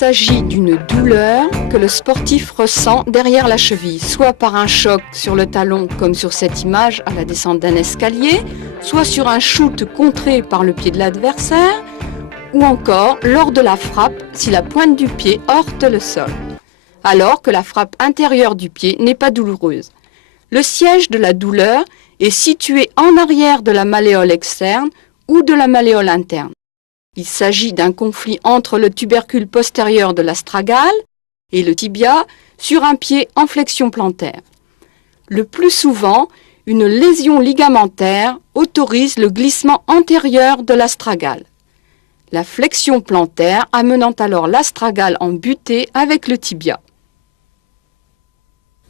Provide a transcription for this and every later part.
s'agit d'une douleur que le sportif ressent derrière la cheville, soit par un choc sur le talon, comme sur cette image à la descente d'un escalier, soit sur un shoot contré par le pied de l'adversaire, ou encore lors de la frappe si la pointe du pied heurte le sol, alors que la frappe intérieure du pied n'est pas douloureuse. Le siège de la douleur est situé en arrière de la malléole externe ou de la malléole interne. Il s'agit d'un conflit entre le tubercule postérieur de l'astragale et le tibia sur un pied en flexion plantaire. Le plus souvent, une lésion ligamentaire autorise le glissement antérieur de l'astragale. La flexion plantaire amenant alors l'astragale en butée avec le tibia.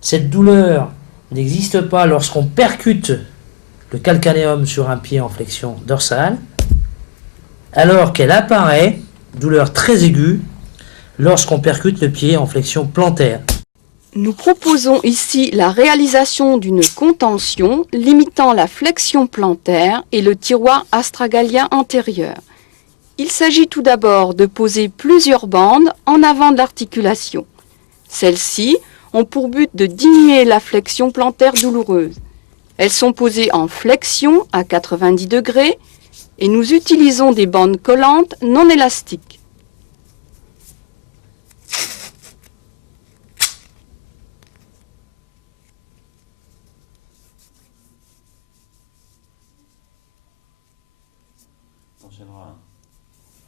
Cette douleur n'existe pas lorsqu'on percute le calcanéum sur un pied en flexion dorsale, alors qu'elle apparaît, douleur très aiguë, lorsqu'on percute le pied en flexion plantaire. Nous proposons ici la réalisation d'une contention limitant la flexion plantaire et le tiroir astragalien antérieur. Il s'agit tout d'abord de poser plusieurs bandes en avant de l'articulation. Celles-ci ont pour but de diminuer la flexion plantaire douloureuse. Elles sont posées en flexion à 90 degrés et nous utilisons des bandes collantes non élastiques.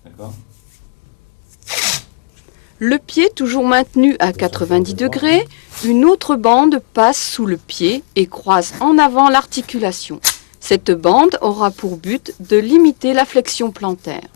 D'accord. Le pied toujours maintenu à 90 degrés, une autre bande passe sous le pied et croise en avant l'articulation. Cette bande aura pour but de limiter la flexion plantaire.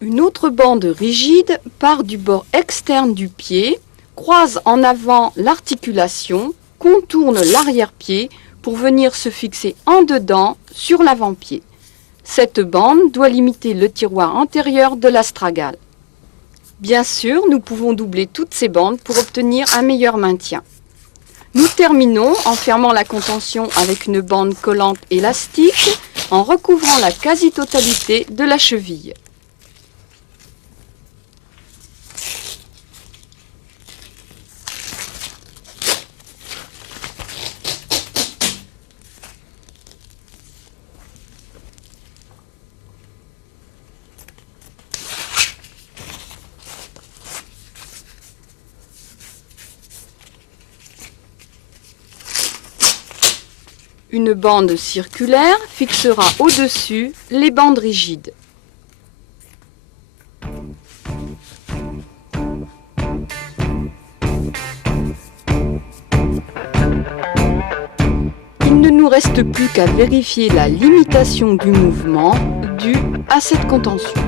Une autre bande rigide part du bord externe du pied, croise en avant l'articulation, contourne l'arrière-pied pour venir se fixer en dedans sur l'avant-pied. Cette bande doit limiter le tiroir antérieur de l'astragale. Bien sûr, nous pouvons doubler toutes ces bandes pour obtenir un meilleur maintien. Nous terminons en fermant la contention avec une bande collante élastique en recouvrant la quasi-totalité de la cheville. Une bande circulaire fixera au-dessus les bandes rigides. Il ne nous reste plus qu'à vérifier la limitation du mouvement due à cette contention.